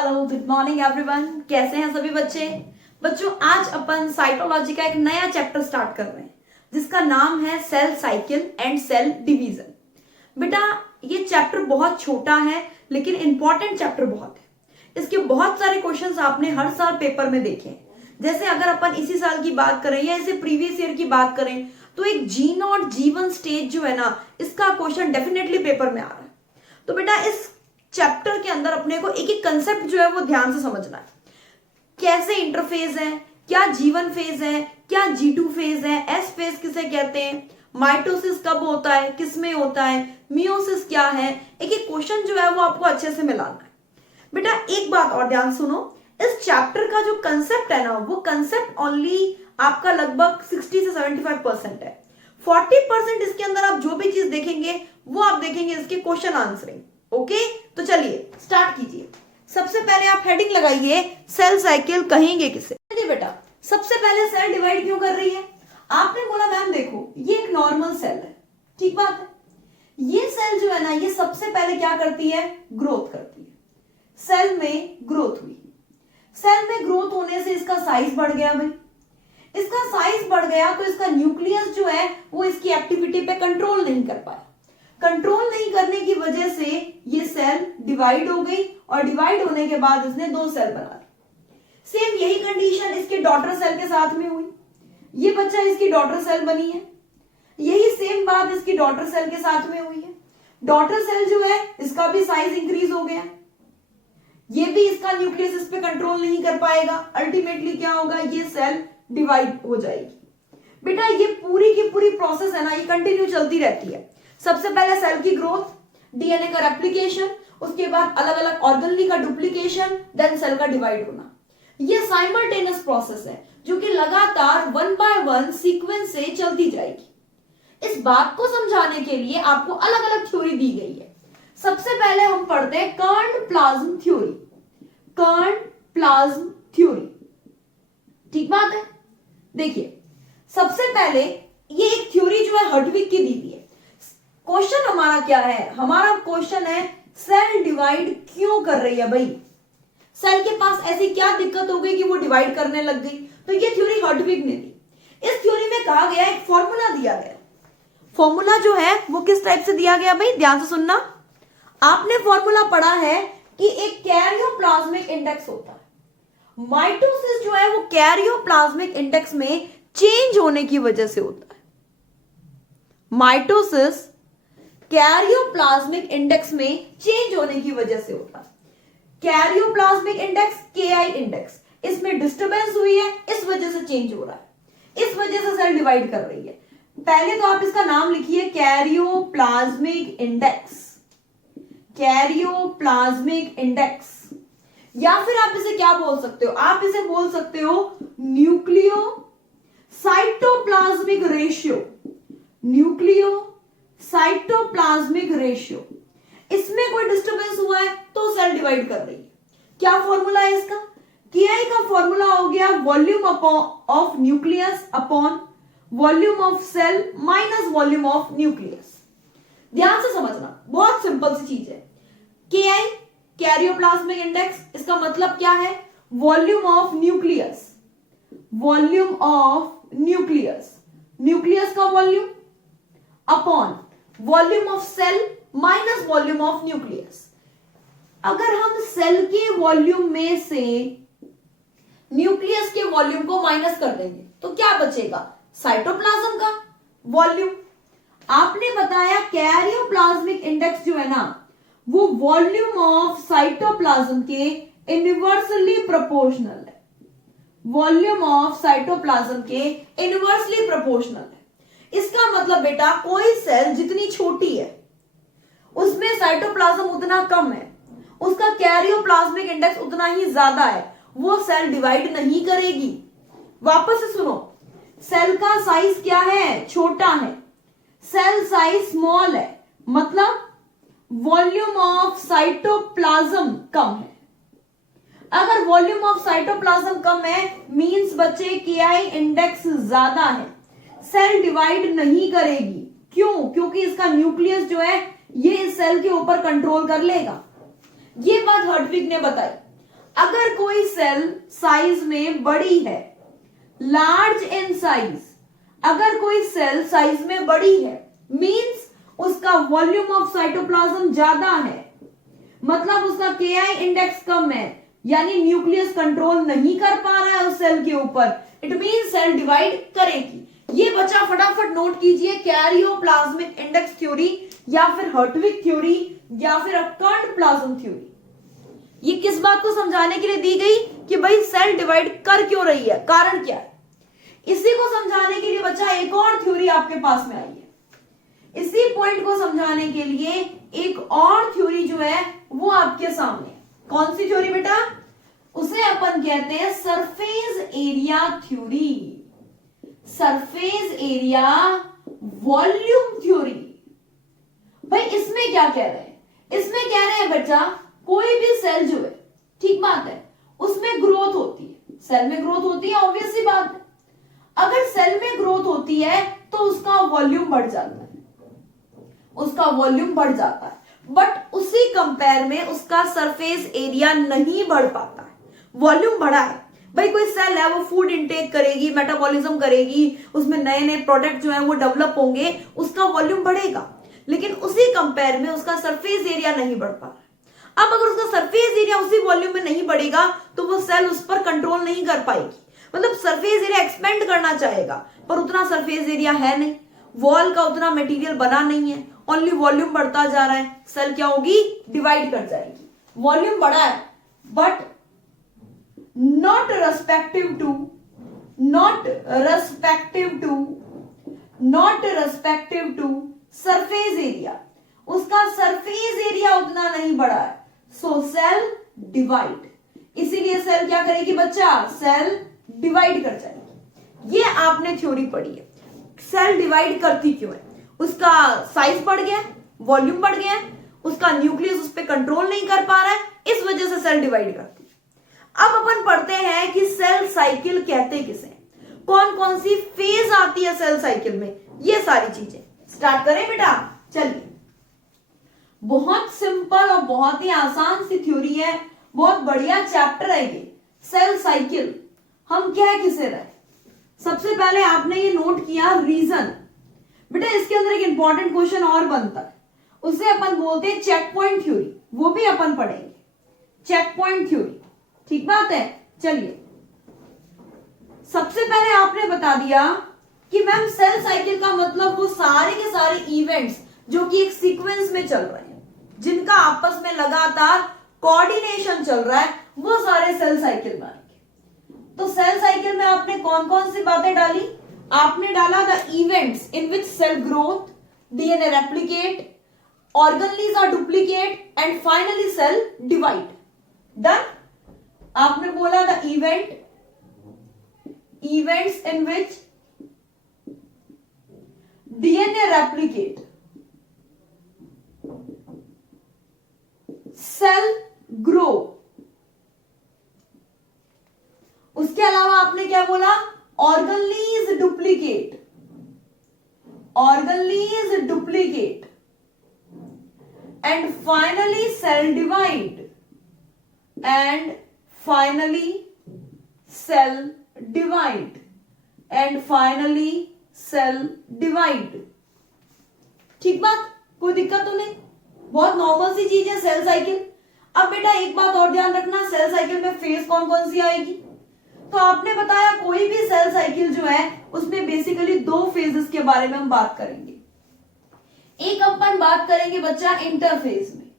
Hello, good morning everyone. कैसे हैं सभी बच्चे? बच्चों, आज अपन साइटोलॉजी का एक नया चैप्टर स्टार्ट कर रहे हैं जिसका नाम है cell cycle and cell division. बेटा, ये चैप्टर बहुत छोटा है लेकिन इंपॉर्टेंट चैप्टर बहुत है। इसके बहुत सारे क्वेश्चंस आपने हर साल पेपर में देखे हैं। जैसे अगर अपन इसी साल की बात करें या इसे प्रीवियस ईयर की बात करें तो एक G0 G1 स्टेज जो है ना, इसका क्वेश्चन डेफिनेटली पेपर में आ रहा है। तो बेटा, इस चैप्टर के अंदर अपने को एक एक कंसेप्ट जो है वो ध्यान से समझना है। कैसे इंटरफेज है, क्या G1 फेज है, क्या G2 फेज है, S फेज किसे कहते हैं, माइटोसिस कब होता है, किस में होता है, मियोसिस क्या है, एक एक क्वेश्चन जो है वो आपको अच्छे से मिलाना है। बेटा, एक बात और ध्यान सुनो, इस चैप्टर का जो कंसेप्ट है ना, वो कंसेप्ट ओनली आपका लगभग 60 से 75% है। 40% इसके अंदर आप जो भी चीज देखेंगे वो आप देखेंगे इसके क्वेश्चन आंसरिंग। ओके, तो चलिए स्टार्ट कीजिए। सबसे पहले आप हेडिंग लगाइए, सेल साइकिल कहेंगे किसे। चलिए बेटा, सबसे पहले सेल डिवाइड क्यों कर रही है? आपने बोला मैम देखो, ये एक नॉर्मल सेल है, ठीक बात है। ये सेल जो है ना, ये सबसे पहले क्या करती है? ग्रोथ करती है। सेल में ग्रोथ हुई, सेल में ग्रोथ होने से इसका साइज बढ़ गया। भाई, इसका साइज बढ़ गया तो इसका न्यूक्लियस जो है वो इसकी एक्टिविटी पे कंट्रोल नहीं कर पाया। कंट्रोल नहीं करने की वजह से ये सेल डिवाइड हो गई और डिवाइड होने के बाद इसने दो सेल बना ली। सेम यही कंडीशन इसके डॉटर सेल के साथ में हुई। ये बच्चा इसकी डॉटर सेल बनी है। यही सेम बात इसकी डॉटर सेल के साथ में हुई है। डॉटर सेल जो है इसका भी साइज इंक्रीज हो गया। ये भी इसका न्यूक्लियस इस पे कंट्रोल नहीं कर पाएगा। अल्टीमेटली क्या होगा? ये सेल डिवाइड हो जाएगी। बेटा, ये पूरी की पूरी प्रोसेस है ना, ये कंटिन्यू चलती रहती है। सबसे पहले सेल की ग्रोथ, डीएनए का रेप्लिकेशन, उसके बाद अलग अलग ऑर्गेनेल का डुप्लीकेशन, देन सेल का डिवाइड होना। ये साइमल्टेनियस प्रोसेस है जो कि लगातार 1 बाय 1 सीक्वेंस से चलती जाएगी। इस बात को समझाने के लिए आपको अलग अलग थ्योरी दी गई है। सबसे पहले हम पढ़ते हैं कर्न प्लाज्म थ्योरी। कर्न प्लाज्म थ्योरी, ठीक बात है। देखिए, सबसे पहले ये एक थ्योरी जो है हर्टविग की दी हुई है। क्वेश्चन हमारा क्या है? हमारा क्वेश्चन है सेल डिवाइड क्यों कर रही है? भाई, सेल के पास ऐसी क्या दिक्कत हो गई कि वो डिवाइड करने लग गई? तो ये थ्योरी हर्टविग ने दी। इस थ्योरी में कहा गया, एक फॉर्मूला दिया गया। फॉर्मूला जो है वो किस टाइप से दिया गया? भाई ध्यान से सुनना। आपने फॉर्मूला पढ़ा है कि एक कैरियोप्लाज्मिक इंडेक्स होता है। माइटोसिस जो है वो कैरियोप्लाज्मिक इंडेक्स में चेंज होने की वजह से होता है। माइटोसिस कैरियोप्लाज्मिक इंडेक्स में चेंज होने की वजह से होता है। कैरियोप्लाज्मिक इंडेक्स, केआई इंडेक्स, इसमें डिस्टरबेंस हुई है, इस वजह से चेंज हो रहा है, इस वजह से सेल डिवाइड कर रही है। पहले तो आप इसका नाम लिखिए, कैरियोप्लाज्मिक इंडेक्स। कैरियोप्लाज्मिक इंडेक्स, या फिर आप इसे क्या बोल सकते हो? आप इसे बोल सकते हो nucleo cytoplasmic ratio. Nucleo cytoplasmic ratio, इसमें कोई डिस्टरबेंस हुआ है तो सेल डिवाइड कर रही है। क्या फॉर्मूला है इसका? केआई का फॉर्मूला हो गया volume of nucleus upon volume of cell minus volume of nucleus. ध्यान से समझना, बहुत सिंपल सी चीज है। केआई कैरियोप्लाज्मिक इंडेक्स, इसका मतलब क्या है? Volume of nucleus. Volume of nucleus, nucleus का volume upon volume of cell minus volume of nucleus. अगर हम सेल के वॉल्यूम में से न्यूक्लियस के वॉल्यूम को माइनस कर देंगे तो क्या बचेगा? साइटोप्लाज्म का वॉल्यूम। आपने बताया कैरियोप्लाज्मिक इंडेक्स जो है ना, वो वॉल्यूम ऑफ साइटोप्लाज्म के इनवर्सली प्रोपोर्शनल है। वॉल्यूम ऑफ साइटोप्लाज्म के इनवर्सली प्रोपोर्शनल है। इसका मतलब बेटा, कोई सेल जितनी छोटी है उसमें साइटोप्लाज्म उतना कम है, उसका कैरियोप्लाज्मिक इंडेक्स उतना ही ज्यादा है, वो सेल डिवाइड नहीं करेगी। वापस से सुनो, सेल का साइज क्या है? छोटा है। सेल साइज स्मॉल है, मतलब वॉल्यूम ऑफ साइटोप्लाज्म कम है। अगर वॉल्यूम ऑफ साइटोप्लाज्म कम है मींस बच्चे केआई इंडेक्स ज्यादा है, सेल डिवाइड नहीं करेगी। क्यों? क्योंकि इसका न्यूक्लियस जो है ये इस सेल के ऊपर कंट्रोल कर लेगा। ये बात हर्टविग ने बताई। अगर कोई सेल साइज में बड़ी है, लार्ज इन साइज, अगर कोई सेल साइज में बड़ी है मींस उसका वॉल्यूम ऑफ साइटोप्लाज्म ज्यादा है, मतलब उसका KI इंडेक्स कम है, यानी न्यूक्लियस कंट्रोल नहीं कर पा रहा है उस सेल के ऊपर, इट मीन सेल डिवाइड करेगी। ये बच्चा फटाफट नोट कीजिए, कैरियोप्लाज्मिक इंडेक्स थ्योरी या फिर हर्टविग थ्योरी या फिर कर्ड प्लाज्म थ्योरी। ये किस बात को समझाने के लिए दी गई कि भाई सेल डिवाइड कर क्यों रही है, कारण क्या है। इसी को समझाने के लिए बच्चा एक और थ्योरी आपके पास में आई है। इसी पॉइंट को समझाने के लिए एक और थ्योरी जो है वो आपके सामने। कौन सी थ्योरी बेटा? उसे अपन कहते हैं surface area theory, surface area volume theory. भाई इसमें क्या कह रहे हैं? इसमें कह रहे हैं बच्चा कोई भी सेल जो है, ठीक बात है, उसमें ग्रोथ होती है, सेल में ग्रोथ होती है, ऑब्वियस सी बात है। अगर सेल में ग्रोथ होती है तो उसका वॉल्यूम बढ़ जाता है, उसका वॉल्यूम बढ़ जाता है, बट उसी कंपेयर में उसका सरफेस एरिया नहीं बढ़ पाता है। वॉल्यूम बढ़ा है, भाई कोई सेल है वो फूड इंटेक करेगी, मेटाबॉलिज्म करेगी, उसमें नए नए प्रोडक्ट जो है वो डेवलप होंगे, उसका वॉल्यूम बढ़ेगा, लेकिन उसी कंपेयर में उसका सरफेस एरिया नहीं बढ़ पा रहा। अब अगर उसका सरफेस एरिया उसी वॉल्यूम में नहीं बढ़ेगा तो वो सेल उस पर कंट्रोल नहीं कर पाएगी, मतलब सरफेस एरिया एक्सपेंड करना चाहेगा पर उतना सरफेस एरिया है नहीं, वॉल का उतना मटेरियल बना नहीं है, ओनली वॉल्यूम बढ़ता जा रहा है, सेल क्या होगी? डिवाइड कर जाएगी। वॉल्यूम बढ़ा है but not respective to surface area, उसका सरफेस एरिया उतना नहीं बढ़ा है, सो सेल डिवाइड। इसीलिए सेल क्या करेगी बच्चा? सेल डिवाइड कर जाएगी। ये आपने थ्योरी पढ़ी है। सेल डिवाइड करती क्यों है? उसका साइज बढ़ गया, वॉल्यूम बढ़ गया, उसका न्यूक्लियस उस पर कंट्रोल नहीं कर पा रहा है, इस वजह से सेल डिवाइड करती है। अब अपन पढ़ते हैं कि सेल साइकिल कहते किसे, कौन कौन सी फेज आती है सेल साइकिल में, ये सारी चीजें स्टार्ट करें बेटा। चलिए, बहुत सिंपल और बहुत ही आसान सी थ्योरी है, बहुत बढ़िया चैप्टर है ये सेल साइकिल। हम क्या किसे रहे? सबसे पहले आपने ये नोट किया रीजन। बेटा इसके अंदर एक इंपॉर्टेंट क्वेश्चन और बनता है, उसे अपन बोलते हैं चेक पॉइंट थ्योरी, वो भी अपन पढ़ेंगे, चेक पॉइंट थ्योरी, ठीक बात है। चलिए, सबसे पहले आपने बता दिया कि मैम सेल साइकिल का मतलब वो सारे के सारे इवेंट्स जो कि एक सीक्वेंस में चल रहे हैं, जिनका आपस में लगातार कोऑर्डिनेशन चल रहा है, वो सारे सेल साइकिल में आएंगे। तो सेल साइकिल में आपने कौन कौन सी बातें डाली? आपने डाला the events in which cell growth, DNA replicate, organelles are duplicate and finally cell divide. Done. आपने बोला the events in which DNA replicate, cell grow. उसके अलावा आपने क्या बोला? Organelles duplicate, and finally cell divide, ठीक बात, कोई दिक्कत तो नहीं, बहुत नॉर्मल सी चीज है सेल साइकिल। अब बेटा एक बात और ध्यान रखना, सेल साइकिल में फेज कौन कौन सी आएगी? तो आपने बताया कोई भी सेल साइकिल जो है उसमें बेसिकली दो फेजेस के बारे में हम बात करेंगे। एक अपन बात करेंगे बच्चा इंटरफेज में,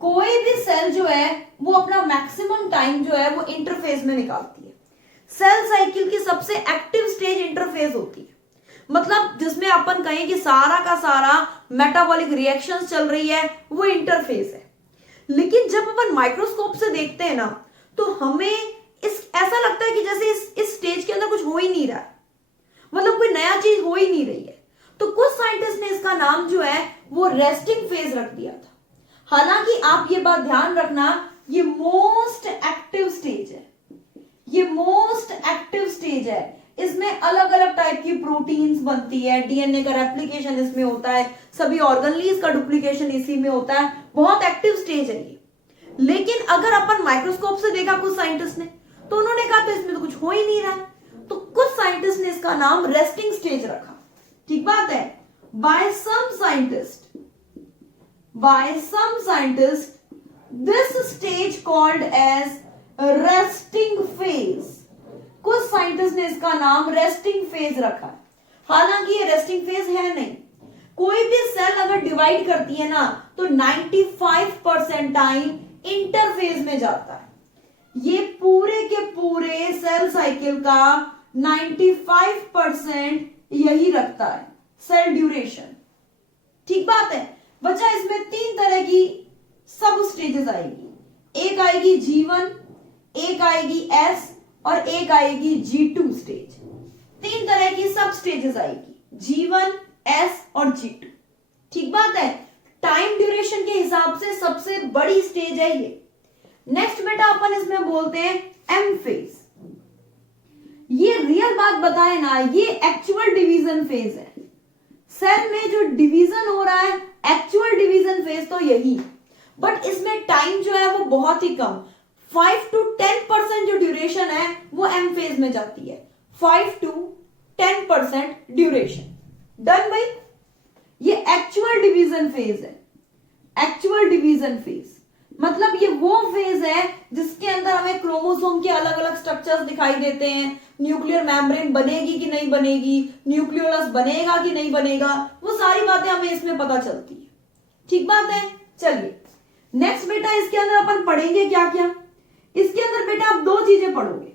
कोई भी सेल जो है वो अपना मैक्सिमम टाइम जो है वो इंटरफेज में निकालती है। सेल साइकिल की सबसे एक्टिव स्टेज इंटरफेज होती है, मतलब जिसमें अपन कहें कि सारा का सारा मेटाबॉलिक रिएक्शंस चल रही है, वो इंटरफेज है। लेकिन जब अपन माइक्रोस्कोप से देखते हैं ना तो हमें ऐसा लगता है कि जैसे इस स्टेज के अंदर कुछ हो ही नहीं रहा है, मतलब कोई नया चीज हो ही नहीं रही है। तो कुछ साइंटिस्ट ने इसका नाम जो है वो रेस्टिंग फेज रख दिया था। हालांकि आप ये बात ध्यान रखना, ये मोस्ट एक्टिव स्टेज है, ये मोस्ट एक्टिव स्टेज है। इसमें अलग अलग टाइप की प्रोटीन्स बनती है, डीएनए का रेप्लिकेशन इसमें होता है, सभी ऑर्गनलीज का डुप्लीकेशन इसी में होता है, बहुत एक्टिव स्टेज है ये। लेकिन अगर अपन माइक्रोस्कोप से देखा कुछ साइंटिस्ट ने, तो उन्होंने कहा तो इसमें तो कुछ हो ही नहीं रहा, तो कुछ साइंटिस्ट ने इसका नाम रेस्टिंग स्टेज रखा। ठीक बात है। By some scientist this stage called as resting phase. कुछ साइंटिस्ट ने इसका नाम रेस्टिंग फेज रखा। हालांकि ये रेस्टिंग फेज है नहीं। कोई भी सेल अगर डिवाइड करती है ना, तो 95% टाइम इंटरफेज में जाता है। ये पूरे के पूरे सेल साइकिल का 95% यही रखता है, सेल ड्यूरेशन। ठीक बात है बच्चा। इसमें 3 तरह की सब स्टेजेस आएगी। एक आएगी G1, एक आएगी S और एक आएगी G2 स्टेज। 3 तरह की सब स्टेजेस आएगी, G1, S और G2। ठीक बात है। टाइम ड्यूरेशन के हिसाब से सबसे बड़ी स्टेज है ये। नेक्स्ट बेटा अपन इसमें बोलते हैं M फेज। ये रियल बात बताए ना, ये एक्चुअल डिवीजन फेज है। सेल में जो डिवीजन हो रहा है, एक्चुअल डिवीजन फेज तो यही, बट इसमें टाइम जो है वो बहुत ही कम, 5 to 10% जो ड्यूरेशन है वो M फेज में जाती है। 5 to 10% ड्यूरेशन। डन भाई। ये एक्चुअल डिवीजन फेज है। एक्चुअल डिवीजन फेज मतलब ये वो फेज है जिसके अंदर हमें क्रोमोसोम के अलग अलग स्ट्रक्चर्स दिखाई देते हैं। न्यूक्लियर मेम्ब्रेन बनेगी कि नहीं बनेगी, न्यूक्लियोलस बनेगा कि नहीं बनेगा, वो सारी बातें हमें इसमें पता चलती है। ठीक बात है। चलिए नेक्स्ट बेटा, इसके अंदर अपन पढ़ेंगे क्या क्या। इसके अंदर बेटा आप 2 चीजें पढ़ोगे।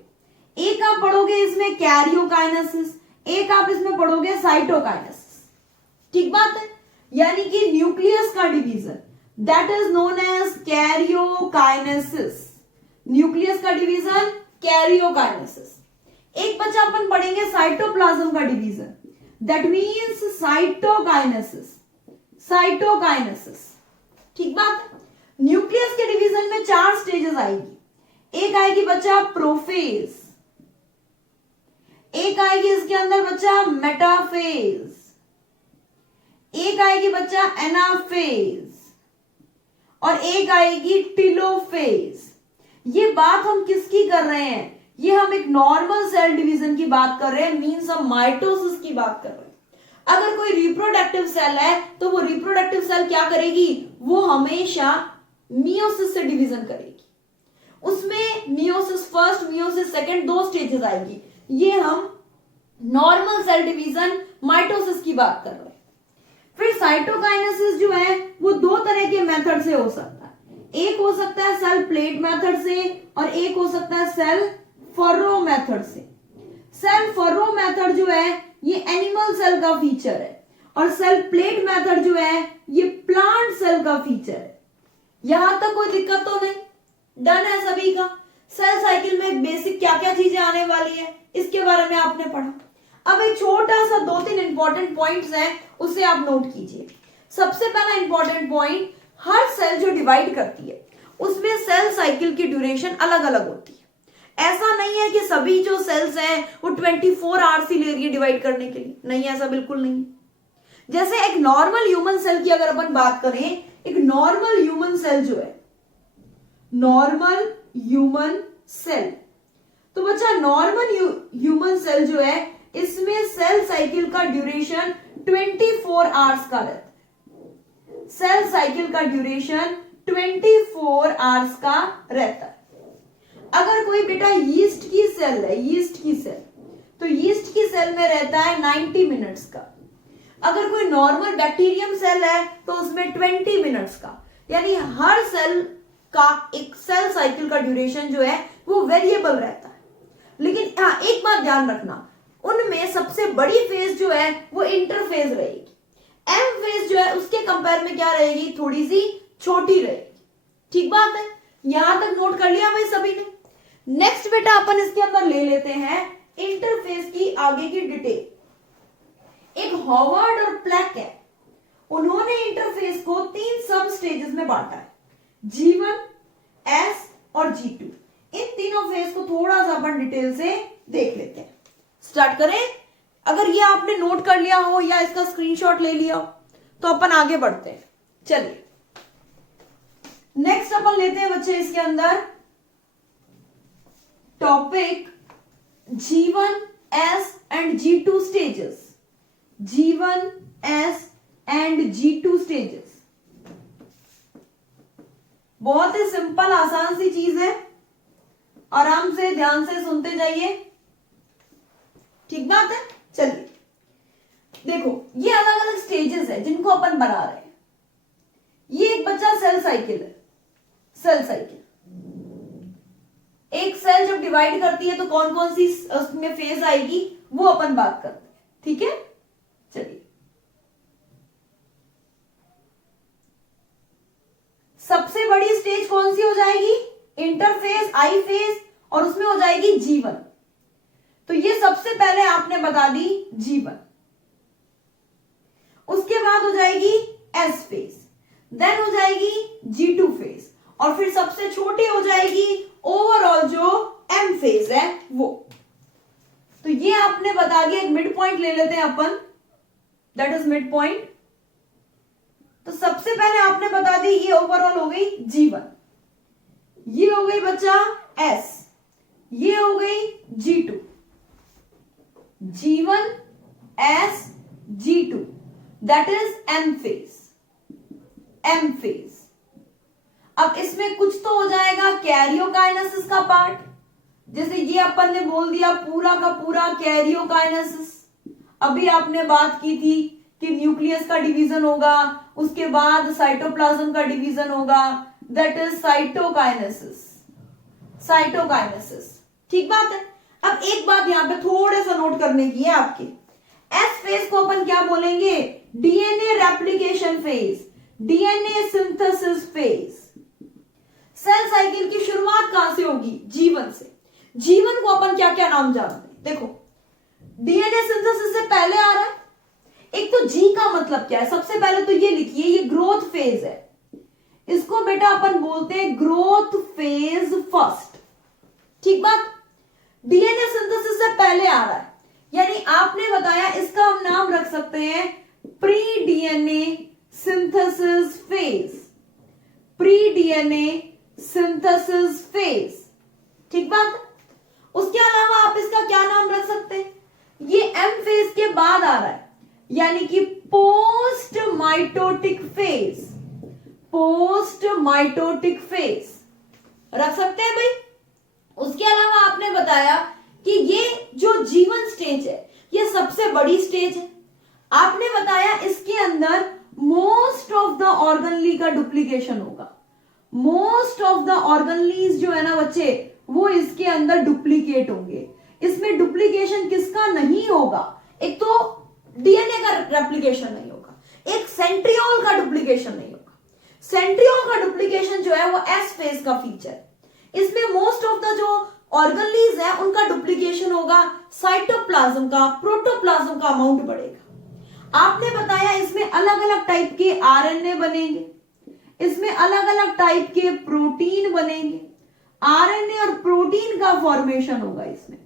एक आप पढ़ोगे इसमें कैरियोकाइनेसिस, एक आप इसमें पढ़ोगे साइटोकाइनेसिस। ठीक बात है। यानी कि न्यूक्लियस का division, that is known as karyokinesis. Nucleus का डिवीजन कैरियोकाइनेसिस। एक बच्चा अपन पढ़ेंगे साइटोप्लाज्म का division, that means cytokinesis. Cytokinesis. ठीक बात। न्यूक्लियस के डिवीजन में 4 स्टेजेस आएगी। एक आएगी बच्चा प्रोफेज, एक आएगी इसके अंदर बच्चा मेटाफेज, एक आएगी बच्चा एनाफेज और एक आएगी टिलोफेज। ये बात हम किसकी कर रहे हैं? ये हम एक नॉर्मल सेल डिवीजन की बात कर रहे हैं, मींस हम माइटोसिस की बात कर रहे हैं। अगर कोई रिप्रोडक्टिव सेल है तो वो रिप्रोडक्टिव सेल क्या करेगी? वो हमेशा मियोसिस से डिवीजन करेगी। उसमें meiosis first, meiosis second 2 stages आएगी। ये हम नॉर्मल सेल डिवीजन माइटोसिस की बात कर रहे हैं। फिर साइटोकाइनेसिस जो है वो 2 तरह के मेथड से हो सकता है। एक हो सकता है सेल प्लेट मेथड से और एक हो सकता है सेल फर्रो मेथड से। सेल फर्रो मेथड जो है ये एनिमल सेल का फीचर है और सेल प्लेट मेथड जो है ये प्लांट सेल का फीचर है। यहां तक कोई दिक्कत तो नहीं? डन है सभी का। सेल साइकिल में बेसिक क्या क्या चीजें आने वाली है इसके बारे में आपने पढ़ा। अब एक छोटा सा 2-3 इंपॉर्टेंट पॉइंट्स हैं, उसे आप नोट कीजिए। सबसे पहला इंपॉर्टेंट पॉइंट, हर सेल जो डिवाइड करती है उसमें सेल साइकिल की ड्यूरेशन अलग अलग होती है। ऐसा नहीं है कि सभी जो सेल्स हैं वो 24 आवर्स ही ले रही है डिवाइड करने के लिए, नहीं, ऐसा बिल्कुल नहीं। जैसे एक नॉर्मल ह्यूमन सेल की अगर अपन बात करें, एक नॉर्मल ह्यूमन सेल जो है, नॉर्मल ह्यूमन सेल, तो बच्चा नॉर्मल ह्यूमन सेल जो है इसमें सेल साइकिल का ड्यूरेशन 24 आवर्स का रहता है। सेल साइकिल का ड्यूरेशन 24 आवर्स का रहता है। अगर कोई बेटा यीस्ट की सेल है, यीस्ट की सेल, तो यीस्ट की सेल में रहता है 90 मिनट्स का। अगर कोई नॉर्मल बैक्टीरियम सेल है तो उसमें 20 मिनट्स का। यानी हर सेल का एक सेल साइकिल का ड्यूरेशन जो है वो वेरिएबल रहता है। लेकिन हाँ, एक बात ध्यान रखना, उनमें सबसे बड़ी फेज जो है वो इंटरफेज रहेगी। एम फेज जो है उसके कंपेयर में क्या रहेगी? थोड़ी सी छोटी रहेगी। ठीक बात है। यहां तक नोट कर लिया भाई सभी ने। नेक्स्ट बेटा अपन इसके अंदर ले लेते हैं इंटरफेस की आगे की डिटेल। एक हॉवर्ड और प्लैक है, उन्होंने इंटरफेस को 3 सब स्टेजेस में बांटा है, G1, S और G2। इन तीनों फेज को थोड़ा सा अपन डिटेल से देख लेते हैं। स्टार्ट करें। अगर ये आपने नोट कर लिया हो या इसका स्क्रीनशॉट ले लिया हो तो अपन आगे बढ़ते हैं। चलिए नेक्स्ट अपन लेते हैं बच्चे इसके अंदर topic G1, S and G2 stages. G1, S and G2 stages. बहुत ही सिंपल आसान सी चीज है, आराम से ध्यान से सुनते जाइए, ठीक बात है। चलिए देखो, ये अलग अलग स्टेजेस है जिनको अपन बना रहे हैं। ये एक बच्चा सेल साइकिल है, सेल साइकिल। एक सेल जब डिवाइड करती है तो कौन कौन सी उसमें फेज आएगी वो अपन बात करते हैं, ठीक है। चलिए, सबसे बड़ी स्टेज कौन सी हो जाएगी? इंटरफेज, आई फेज, और उसमें हो जाएगी G1। तो ये सबसे पहले आपने बता दी G1। उसके बाद हो जाएगी S फेज, देन हो जाएगी G2 फेज, और फिर सबसे छोटी हो जाएगी ओवरऑल जो M फेज है वो। तो ये आपने बता दिया। एक मिड पॉइंट ले लेते हैं अपन, दैट इज मिड पॉइंट। तो सबसे पहले आपने बता दी ये ओवरऑल हो गई G1, ये हो गई बच्चा S, ये हो गई G2, G1 S G2, that is M phase, M phase. अब इसमें कुछ तो हो जाएगा कैरियोकाइनेसिस का पार्ट, जैसे ये अपन ने बोल दिया पूरा का पूरा कैरियोकाइनेसिस। अभी आपने बात की थी कि न्यूक्लियस का डिवीजन होगा, उसके बाद साइटोप्लाज्म का डिवीजन होगा, दैट इज साइटोकाइनेसिस, साइटोकाइनेसिस, ठीक बात है। अब एक बात यहां पे थोड़ा सा नोट करने की है आपके, एस फेज को अपन क्या बोलेंगे? DNA replication phase, DNA synthesis phase. Cell cycle की शुरुआत कहां से होगी? G1 से। G1 को अपन क्या क्या नाम जानते हैं? देखो, डीएनए सिंथेसिस से पहले आ रहा है। एक तो G का मतलब क्या है? सबसे पहले तो ये लिखिए, ये ग्रोथ फेज है। इसको बेटा अपन बोलते हैं ग्रोथ फेज फर्स्ट, ठीक बात। डीएनए सिंथेसिस से पहले आ रहा है, यानी आपने बताया इसका हम नाम रख सकते हैं pre DNA synthesis phase, pre DNA synthesis phase, ठीक बात। उसके अलावा आप इसका क्या नाम रख सकते हैं? ये एम फेज के बाद आ रहा है, यानी कि post mitotic phase, post mitotic phase रख सकते हैं भाई। उसके अलावा आपने बताया कि ये जो G1 स्टेज है ये सबसे बड़ी स्टेज है। आपने बताया इसके अंदर मोस्ट ऑफ द ऑर्गनली का डुप्लीकेशन होगा। मोस्ट ऑफ द ऑर्गनलीज जो है ना बच्चे, वो इसके अंदर डुप्लीकेट होंगे। इसमें डुप्लीकेशन किसका नहीं होगा? एक तो डीएनए का रेप्लिकेशन नहीं होगा, एक सेंट्रियोल का डुप्लीकेशन नहीं होगा। सेंट्रियोल का डुप्लीकेशन जो है वो एस फेज का फीचर है। इसमें मोस्ट ऑफ द जो ऑर्गनलीज है उनका डुप्लीकेशन होगा। साइटोप्लाज्म का, प्रोटोप्लाज्म का अमाउंट बढ़ेगा। आपने बताया इसमें अलग अलग टाइप के आरएनए बनेंगे, इसमें अलग अलग टाइप के प्रोटीन बनेंगे। आरएनए और प्रोटीन का फॉर्मेशन होगा, इसमें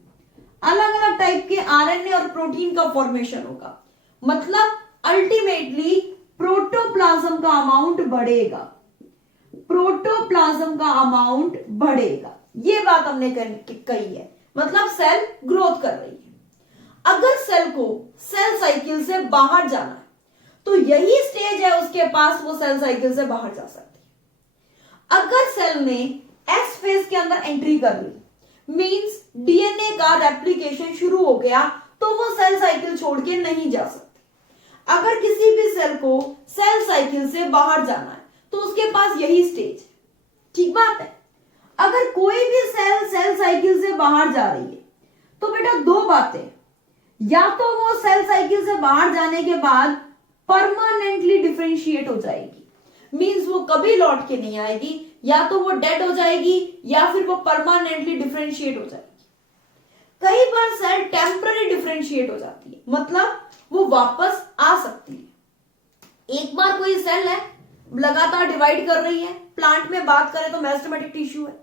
अलग अलग टाइप के आरएनए और प्रोटीन का फॉर्मेशन होगा। मतलब अल्टीमेटली प्रोटोप्लाज्म का अमाउंट बढ़ेगा, प्रोटोप्लाज्म का अमाउंट बढ़ेगा। ये बात हमने कही है, मतलब सेल ग्रोथ कर रही है। अगर सेल को सेल साइकिल से बाहर जाना है तो यही स्टेज है उसके पास, वो सेल साइकिल से बाहर जा सकती है। अगर सेल ने एस फेज के अंदर एंट्री कर ली, मींस डीएनए का रेप्लिकेशन शुरू हो गया, तो वो सेल साइकिल छोड़ के नहीं जा सकती। अगर किसी भी सेल को सेल साइकिल से बाहर जाना है तो उसके पास यही स्टेज है, ठीक बात है। अगर कोई भी सेल सेल साइकिल से बाहर जा रही है तो बेटा दो बातें, या तो वो सेल साइकिल से बाहर जाने के बाद परमानेंटली डिफरेंशिएट हो जाएगी, मींस वो कभी लौट के नहीं आएगी, या तो वो डेड हो जाएगी या फिर वो परमानेंटली डिफरेंशिएट हो जाएगी। कई बार सेल टेम्पररी डिफरेंशिएट हो जाती है, मतलब वो वापस आ सकती है। एक बार कोई सेल है लगातार डिवाइड कर रही है, प्लांट में बात करें तो मेरिस्टेमेटिक टिश्यू है,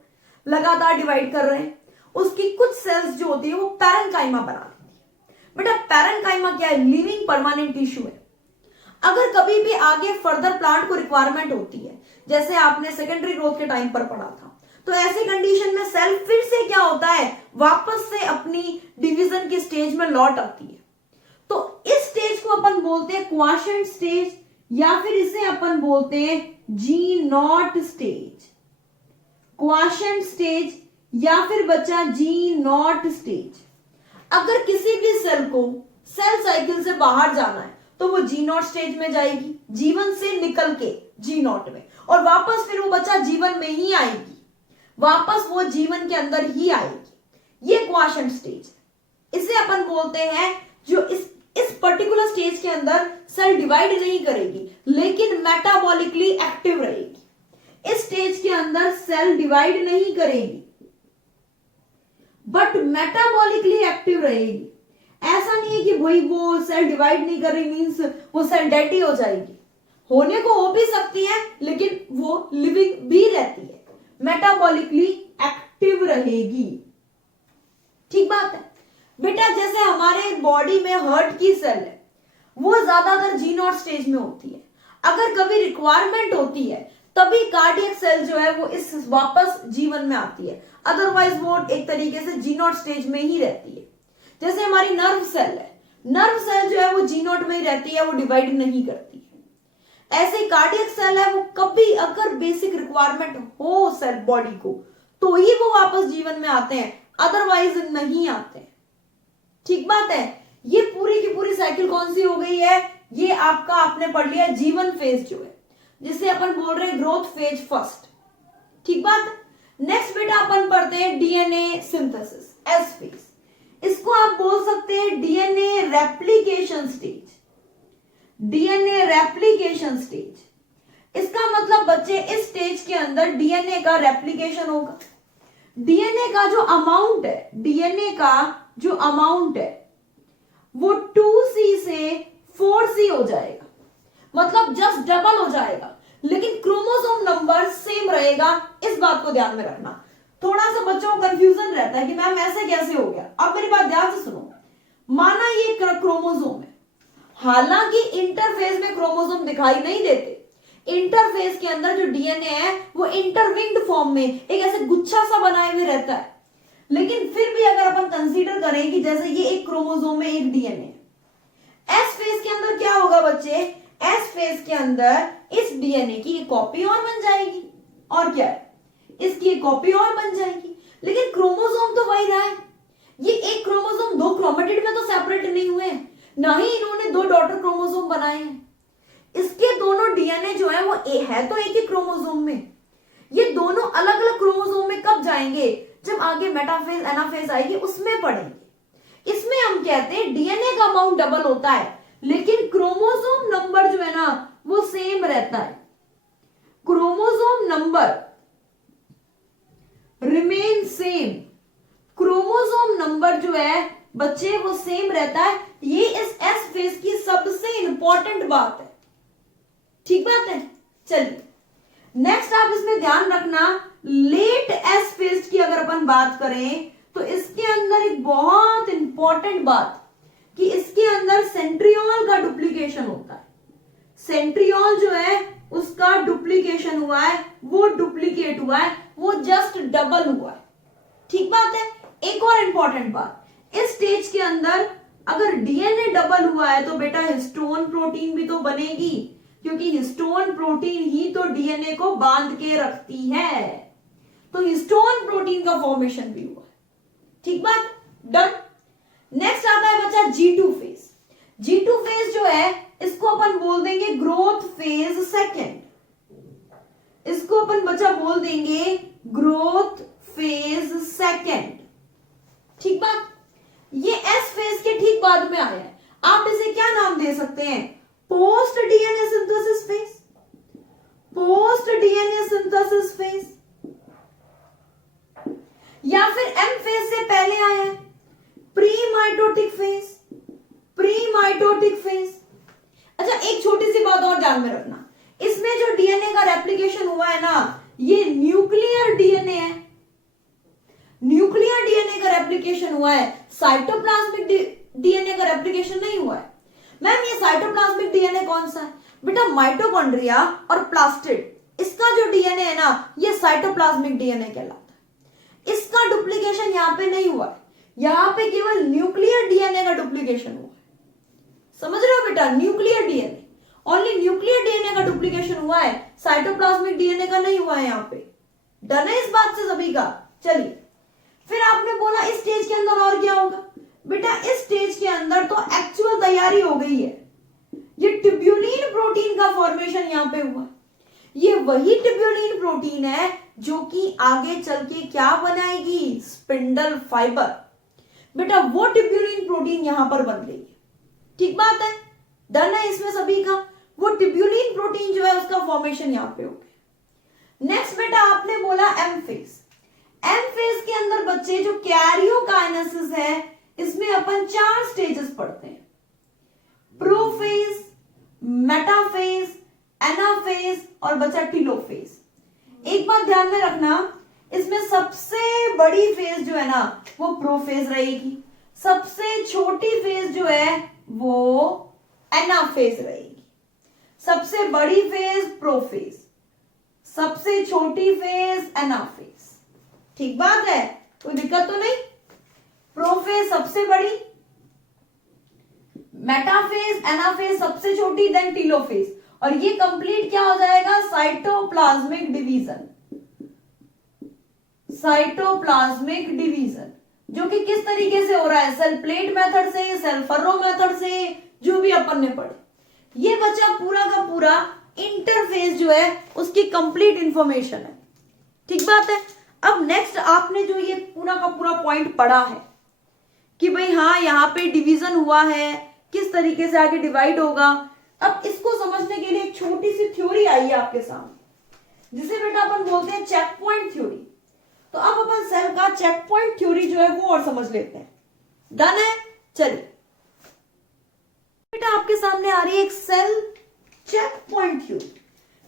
लगातार डिवाइड कर रहे हैं, उसकी कुछ सेल्स जो होती है वो पैरेन्काइमा बना लेती है। बेटा पैरेन्काइमा क्या है? लिविंग परमानेंट टिश्यू है। अगर कभी भी आगे फर्दर प्लांट को रिक्वायरमेंट होती है जैसे आपने सेकेंडरी ग्रोथ के टाइम पर पढ़ा था। तो ऐसे कंडीशन में सेल फिर से क्या होता है, वापस से अपनी डिवीजन की स्टेज में लौट आती है। तो इस स्टेज को अपन बोलते हैं क्वाशंट स्टेज, या फिर इसे अपन बोलते हैं जी नॉट स्टेज, क्वाशंट स्टेज या फिर बच्चा जी नॉट स्टेज। अगर किसी भी सेल को सेल साइकिल से बाहर जाना है तो वो जी नॉट स्टेज में जाएगी, जीवन से निकल के जी नॉट में, और वापस फिर वो बच्चा जीवन में ही आएगी, वापस वो जीवन के अंदर ही आएगी। ये क्वाशंट स्टेज है। इसे अपन बोलते हैं जो इस पर्टिकुलर स्टेज के अंदर सेल डिवाइड नहीं करेगी लेकिन मेटाबॉलिकली एक्टिव रहेगी। इस स्टेज के अंदर सेल डिवाइड नहीं करेगी बट मेटाबॉलिकली एक्टिव रहेगी। ऐसा नहीं है कि भाई वो सेल डिवाइड नहीं कर रही मींस वो सेल डेड ही हो जाएगी, होने को हो भी सकती है लेकिन वो लिविंग भी रहती है, मेटाबॉलिकली एक्टिव रहेगी। ठीक बात है बेटा। जैसे हमारे बॉडी में हार्ट की सेल है वो ज्यादातर जी नॉट स्टेज में होती है, अगर कभी रिक्वायरमेंट होती है तभी कार्डियक सेल जो है वो इस वापस जीवन में आती है, अदरवाइज वो एक तरीके से जी नॉट स्टेज में ही रहती है। जैसे हमारी नर्व सेल है, नर्व सेल जो है वो जी नॉट में ही रहती है, वो डिवाइड नहीं करती है। ऐसे कार्डियक सेल है वो कभी अगर बेसिक रिक्वायरमेंट हो सेल बॉडी को तो ही वो वापस जीवन में आते हैं, अदरवाइज नहीं आते। ठीक बात है। ये पूरी की पूरी साइकिल कौन सी हो गई है, ये आपका आपने पढ़ लिया जीवन फेज जो है जिसे अपन बोल रहे हैं ग्रोथ फेज फर्स्ट। ठीक बात है। नेक्स्ट बेटा अपन पढ़ते हैं डीएनए सिंथेसिस, एस फेज। इसको आप बोल सकते हैं DNA replication stage, DNA replication stage. इसका मतलब बच्चे इस स्टेज के अंदर डीएनए का रेप्लिकेशन होगा। डीएनए का जो अमाउंट है, डीएनए का जो अमाउंट है वो 2C से 4C हो जाएगा, मतलब जस्ट डबल हो जाएगा, लेकिन क्रोमोसोम नंबर सेम रहेगा। इस बात को ध्यान में रखना। थोड़ा सा बच्चों को कंफ्यूजन रहता है कि मैम ऐसे कैसे हो गया। अब मेरी बात ध्यान से सुनो। माना ये क्रोमोसोम है, हालांकि इंटरफेज में क्रोमोसोम दिखाई नहीं देते, इंटरफेस के अंदर जो डीएनए है वो इंटरविंग्ड फॉर्म में एक ऐसे गुच्छा सा बनाए हुए रहता है, लेकिन फिर भी अगर अपन कंसीडर करें कि जैसे ये एक क्रोमोसोम में एक डीएनए, एस फेज के अंदर क्या होगा बच्चे, एस फेज के अंदर इस डीएनए की एक कॉपी और बन जाएगी, और क्या है, इसकी एक कॉपी और बन जाएगी, लेकिन क्रोमोसोम तो वही रहा है। ये एक क्रोमोसोम दो क्रोमेटिड में तो सेपरेट नहीं हुए, ना ही इन्होंने दो डॉटर क्रोमोसोम बनाए हैं। इसके दोनों डीएनए जो है वो है तो एक ही क्रोमोसोम में, ये दोनों अलग अलग क्रोमोसोम में कब जाएंगे, जब आगे मेटाफेज एनाफेज आएगी उसमें पढ़ेंगे। इसमें हम कहते हैं डीएनए का अमाउंट डबल होता है लेकिन क्रोमोसोम नंबर जो है ना वो सेम रहता है, chromosome number remain same, chromosome number जो है बच्चे वो सेम रहता है। ये इस एस फेज की सबसे इंपॉर्टेंट बात है। ठीक बात है। चलिए नेक्स्ट आप इसमें ध्यान रखना, लेट एस फेज की अगर अपन बात करें तो इसके अंदर एक बहुत इंपॉर्टेंट बात कि इसके अंदर सेंट्रियोल का डुप्लीकेशन होता है। सेंट्रियोल जो है उसका डुप्लीकेशन हुआ है, वो डुप्लीकेट हुआ है, वो जस्ट डबल हुआ है। ठीक बात है। एक और इंपॉर्टेंट बात, इस स्टेज के अंदर अगर डीएनए डबल हुआ है तो बेटा हिस्टोन प्रोटीन भी तो बनेगी, क्योंकि हिस्टोन प्रोटीन ही तो डीएनए को बांध के रखती है, तो हिस्टोन प्रोटीन का फॉर्मेशन भी हुआ है। ठीक बात, डन। नेक्स्ट आता है बच्चा G2 फेज। G2 फेज जो है इसको अपन बोल देंगे ग्रोथ फेज सेकेंड, इसको अपन बच्चा बोल देंगे ग्रोथ फेज सेकेंड। ठीक बात। ये एस फेज के ठीक बाद में आया है, आप इसे क्या नाम दे सकते हैं, post DNA synthesis phase, post DNA synthesis phase, या फिर एम फेज से पहले आया है pre mitotic phase, pre mitotic phase. अच्छा एक छोटी सी बात और ध्यान में रखना, इसमें जो डीएनए का रेप्लिकेशन हुआ है ना ये न्यूक्लियर डीएनए है, न्यूक्लियर डीएनए का रेप्लिकेशन हुआ है, साइटोप्लाज्मिक डीएनए का रेप्लिकेशन नहीं हुआ है। मैम ये साइटोप्लाज्मिक डीएनए कौन सा है, बेटा माइटोकॉन्ड्रिया और प्लास्टिड इसका जो डीएनए है ना, ये साइटोप्लाज्मिक डीएनए कहलाता है। इसका डुप्लीकेशन यहां पे नहीं हुआ है, यहां पे केवल न्यूक्लियर डीएनए का डुप्लीकेशन हुआ है। समझ रहे हो बेटा, nuclear DNA, only nuclear DNA का डुप्लीकेशन हुआ है, साइटोप्लाज्मिक डीएनए का नहीं हुआ है यहां पे। डन है इस बात से सभी का। चलिए, फिर आपने बोला इस स्टेज के अंदर और क्या होगा? बेटा इस स्टेज के अंदर तो एक्चुअल तैयारी हो गई है, ये ट्यूब्यूलिन प्रोटीन का फॉर्मेशन यहां पे हुआ। ये वही ट्यूब्यूलिन प्रोटीन है जो कि आगे चल के क्या बनाएगी? Spindle fibre. बेटा वो ट्यूब्यूलिन प्रोटीन यहां पर बन गई है। ठीक बात है, डन है इसमें सभी का। वो ट्यूब्यूलिन प्रोटीन जो है उसका फॉर्मेशन यहां पे हो गया। नेक्स्ट बेटा आपने बोला एम फेज। एम फेज के अंदर बच्चे जो कैरियोकाइनेसिस है, इसमें अपन 4 स्टेजेस पढ़ते हैं, प्रोफेज, मेटाफेज, एनाफेज और बचा टीलोफेज। एक बात ध्यान में रखना, इसमें सबसे बड़ी फेज जो है ना वो प्रोफेज रहेगी, सबसे छोटी फेज जो है वो एनाफेज रहेगी। सबसे बड़ी फेज प्रोफेज, सबसे छोटी फेज एनाफेज। ठीक बात है, कोई दिक्कत तो नहीं? प्रोफेज सबसे बड़ी, मेटाफेज, एनाफेज सबसे छोटी, देन टीलोफेज, और ये कंप्लीट क्या हो जाएगा? Cytoplasmic division. साइटोप्लाज्मिक डिवीजन जो कि किस तरीके से हो रहा है? सेल प्लेट मेथड से, सेल फर्रो मेथड से, जो भी अपन ने पढ़े। ये बचा पूरा का पूरा इंटरफेस जो है उसकी कंप्लीट इंफॉर्मेशन है। ठीक बात है। अब नेक्स्ट आपने जो ये पूरा का पूरा पॉइंट पढ़ा है कि भाई हाँ यहाँ पे डिवीजन हुआ है, किस तरीके से आगे डिवाइड होगा। अब इसको समझने के लिए एक छोटी सी थ्योरी आई है आपके सामने, जिसे बेटा अपन बोलते हैं चेक पॉइंट थ्योरी। तो अब अपन सेल का चेक पॉइंट थ्योरी जो है वो और समझ लेते हैं। डन है? चलिए बेटा आपके सामने आ रही है एक सेल चेक पॉइंट थ्योरी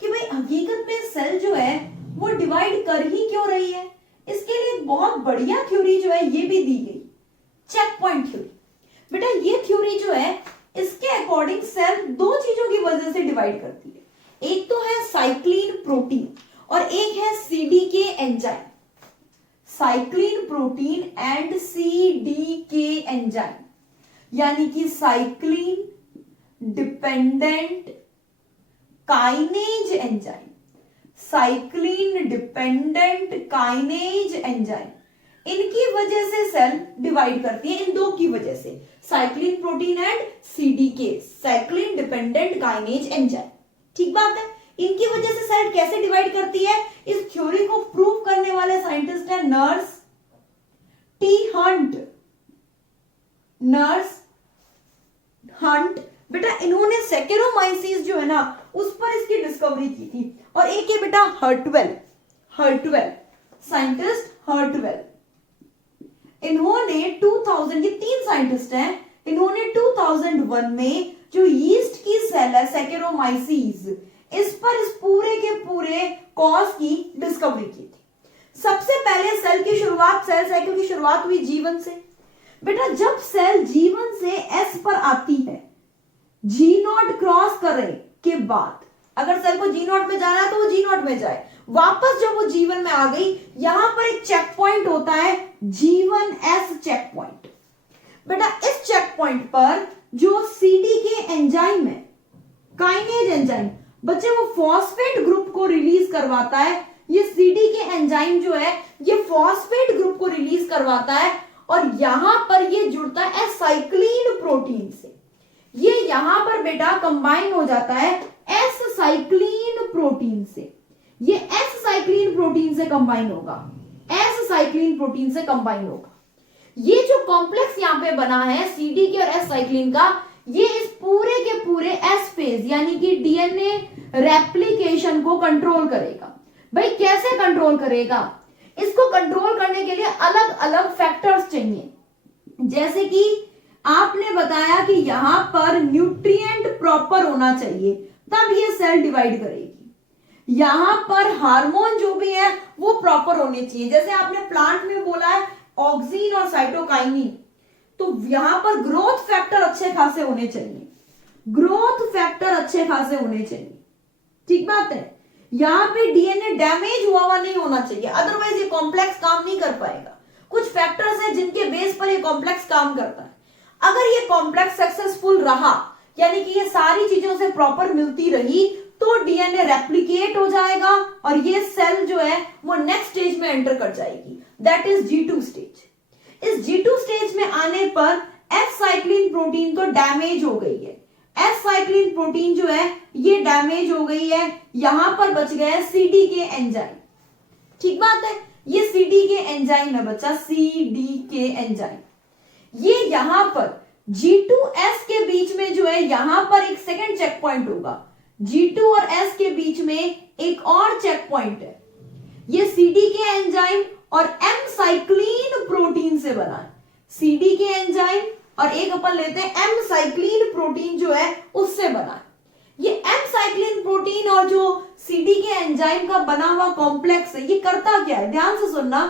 कि भाई हकीकत में सेल जो है वो डिवाइड कर ही क्यों रही है। इसके लिए बहुत बढ़िया थ्योरी जो है ये भी दी गई, चेक पॉइंट थ्योरी। बेटा ये थ्योरी जो है इसके अकॉर्डिंग सेल 2 चीजों की वजह से डिवाइड करती है। एक तो है साइक्लिन प्रोटीन और एक है CDK enzyme. Cyclin protein and CDK enzyme, यानी कि cyclin dependent kinase enzyme. Cyclin dependent kinase enzyme, इनकी वजह से सेल डिवाइड करती है, इन 2 की वजह से, cyclin protein and CDK, cyclin dependent kinase enzyme. ठीक बात है। इनकी वजह से सेल कैसे डिवाइड करती है, इस थ्योरी को प्रूव करने वाले साइंटिस्ट है nurse T Hunt. Nurse Hunt बेटा इन्होंने सैकेरोमाइसिस जो है ना उस पर इसकी डिस्कवरी की थी। और एक है बेटा हर्टवेल, हर्टवेल साइंटिस्ट हर्टवेल। इन्होंने 2000, ये 3 साइंटिस्ट हैं, इन्होंने 2001 में जो यीस्ट की सेल है सैकेरोमाइसिस, इस पर इस पूरे के पूरे कॉज की डिस्कवरी की थी। सबसे पहले सेल की शुरुआत, सेल साइकिल की शुरुआत हुई जीवन से। बेटा जब सेल जीवन से एस पर आती है, जी नॉट क्रॉस करने के बाद, अगर सेल को जी नॉट में जाना है तो वो जी नॉट में जाए, वापस जब वो जीवन में आ गई, यहां पर एक चेक पॉइंट होता है जीवन एस चेक पॉइंट। बेटा इस चेक पॉइंट पर जो सीडीके एंजाइम है, काइनेज एंजाइम, बच्चे वो फॉस्फेट ग्रुप को रिलीज करवाता है। ये सीडीके एंजाइम जो है ये फॉस्फेट ग्रुप को रिलीज करवाता है और यहां पर ये जुड़ता है साइक्लिन प्रोटीन से। ये यहां पर बेटा कंबाइन हो जाता है एस साइक्लिन प्रोटीन से। ये एस साइक्लिन प्रोटीन से कंबाइन होगा, एस साइक्लिन प्रोटीन से कंबाइन होगा। ये जो कॉम्प्लेक्स यहां पे बना है सीडीके और एस साइक्लिन का, ये इस पूरे के पूरे एस फेज यानी कि डीएनए रेप्लिकेशन को कंट्रोल करेगा। भाई कैसे कंट्रोल करेगा? इसको कंट्रोल करने के लिए अलग अलग फैक्टर्स चाहिए, जैसे कि आपने बताया कि यहां पर न्यूट्रिएंट प्रॉपर होना चाहिए, तब ये सेल डिवाइड करेगी। यहां पर हार्मोन जो भी है वो प्रॉपर होने चाहिए, जैसे आपने प्लांट में बोला है ऑक्सीन और साइटोकाइनिन, तो यहां पर ग्रोथ फैक्टर अच्छे खासे होने चाहिए, ग्रोथ फैक्टर अच्छे खासे होने चाहिए। ठीक बात है। यहाँ पे डीएनए डैमेज हुआ नहीं होना चाहिए, अदरवाइज ये कॉम्प्लेक्स काम नहीं कर पाएगा। कुछ फैक्टर्स हैं जिनके बेस पर ये कॉम्प्लेक्स काम करता है। अगर ये कॉम्प्लेक्स सक्सेसफुल रहा, यानी कि ये सारी चीजों से प्रॉपर मिलती रही, तो डीएनए रेप्लिकेट हो जाएगा और ये सेल जो है वो नेक्स्ट स्टेज में एंटर कर जाएगी, दैट इज G2 स्टेज। इस G2 स्टेज में आने पर एस साइक्लिन प्रोटीन तो डैमेज हो गई है, एस साइक्लिन प्रोटीन जो है ये डैमेज हो गई है, यहां पर बच गए CDK एंजाइम। ठीक बात है, ये CDK एंजाइम है बच्चा, CDK एंजाइम। ये यहां पर G2S के बीच में जो है यहां पर एक सेकंड चेक पॉइंट होगा, G2 और S के बीच में एक और चेक पॉइंट है। ये CDK एंजाइम और M साइक्लिन प्रोटीन से बना है, CDK एंजाइम और एक अपन लेते हैं M साइक्लिन प्रोटीन जो है उससे बना है। ये M साइक्लिन प्रोटीन और जो CDK एंजाइम का बना हुआ कॉम्प्लेक्स है, ये करता क्या है, ध्यान से सुनना,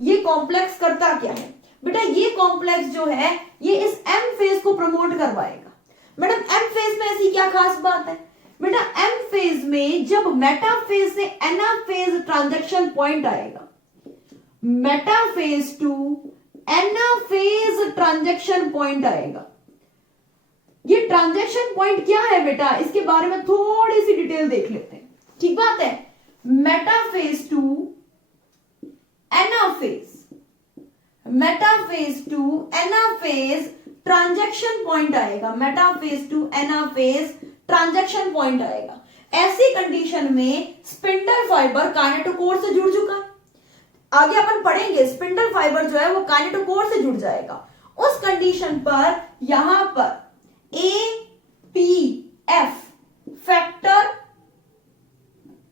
ये कॉम्प्लेक्स करता क्या है बेटा, ये कॉम्प्लेक्स जो है ये इस M फेज को प्रमोट करवाएगा। मैडम M फेज में ऐसी क्या खास बात है बेटा, M फेज में जब मेटाफेज से एनाफेज ट्रांजैक्शन पॉइंट आएगा, metaphase to anaphase transaction point आएगा। ये ट्रांजैक्शन पॉइंट क्या है बेटा, इसके बारे में थोड़ी सी डिटेल देख लेते हैं। ठीक बात है, metaphase to anaphase, metaphase to anaphase transaction point आएगा, metaphase to anaphase transaction point आएगा। ऐसी कंडीशन में स्पिंडल फाइबर काइनेटोकोर से जुड़ चुका है, आगे अपन पढ़ेंगे स्पिंडल फाइबर जो है वो काइनेटोकोर से जुड़ जाएगा। उस कंडीशन पर यहां पर APF फैक्टर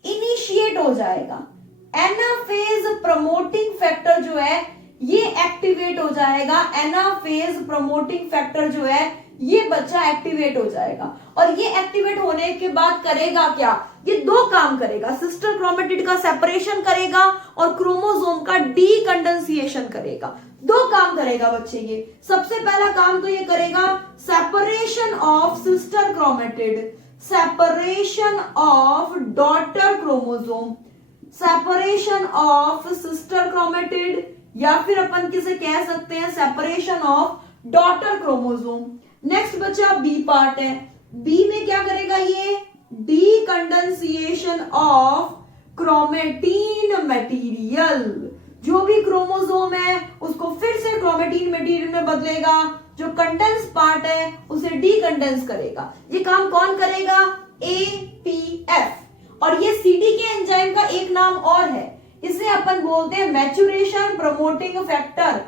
इनिशिएट हो जाएगा, एनाफेज प्रमोटिंग फैक्टर जो है ये एक्टिवेट हो जाएगा, एनाफेज प्रमोटिंग फैक्टर जो है ये बच्चा एक्टिवेट हो जाएगा। और ये एक्टिवेट होने के बाद करेगा क्या, ये दो काम करेगा, सिस्टर क्रोमेटिड का सेपरेशन करेगा और क्रोमोसोम का डीकंडेंसिएशन करेगा। दो काम करेगा बच्चे ये। सबसे पहला काम तो ये करेगा separation of sister chromatid, separation of daughter chromosome, separation of sister chromatid, या फिर अपन किसे कह सकते हैं separation of daughter chromosome. Next बच्चा बी पार्ट है, बी में क्या करेगा ये डीकंडेंसिएशन ऑफ क्रोमेटीन मटेरियल, जो भी क्रोमोसोम है उसको फिर से क्रोमेटीन मटेरियल में बदलेगा, जो कंडेंस पार्ट है उसे डीकंडेंस करेगा। ये काम कौन करेगा, APF। और ये CDK एंजाइम का एक नाम और है, इसे अपन बोलते हैं मैच्यूरेशन प्रमोटिंग फैक्टर,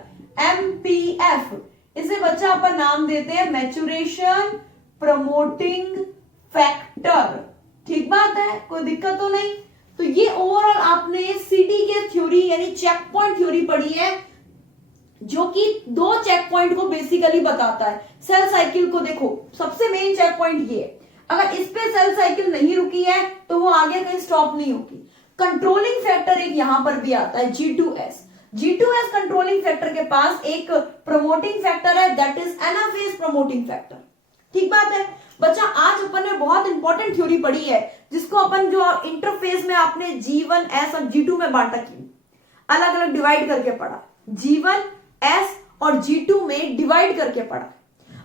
MPF। इसे बच्चा अपन नाम देते हैं मैच्यूरेशन प्रमोटिंग फैक्टर। ठीक बात है, कोई दिक्कत तो नहीं। तो ये ओवरऑल आपने CDK थ्योरी यानी चेक पॉइंट थ्योरी पढ़ी है, जो कि दो चेक पॉइंट को बेसिकली बताता है। सेल साइकिल को देखो, सबसे मेन चेक पॉइंट ये, अगर इस पे सेल साइकिल नहीं रुकी है तो वो आगे कहीं स्टॉप नहीं होगी। कंट्रोलिंग फैक्टर एक यहां पर भी आता है G2S। G2S कंट्रोलिंग फैक्टर के पास एक प्रमोटिंग फैक्टर है, that is anaphase promoting factor. ठीक बात है बच्चा, आज अपन ने बहुत इंपॉर्टेंट थ्योरी पढ़ी है, जिसको अपन जो इंटरफेस में आपने G1S और G2 में बांटा की, अलग अलग डिवाइड करके पढ़ा, G1S और G2 में डिवाइड करके पढ़ा।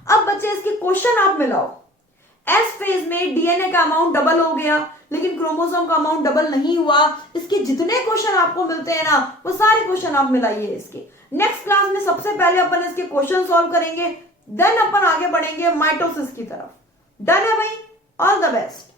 अब बच्चे इसके क्वेश्चन आप मिलाओ, एस फेज में डीएनए का अमाउंट डबल हो गया, लेकिन क्रोमोसोम का अमाउंट डबल नहीं हुआ। इसके जितने क्वेश्चन आपको मिलते हैं ना, वो सारे क्वेश्चन आप मिलाइए इसके। नेक्स्ट क्लास में सबसे पहले अपन इसके क्वेश्चन सॉल्व करेंगे, देन अपन आगे बढ़ेंगे माइटोसिस की तरफ। डन है भाई, ऑल द बेस्ट।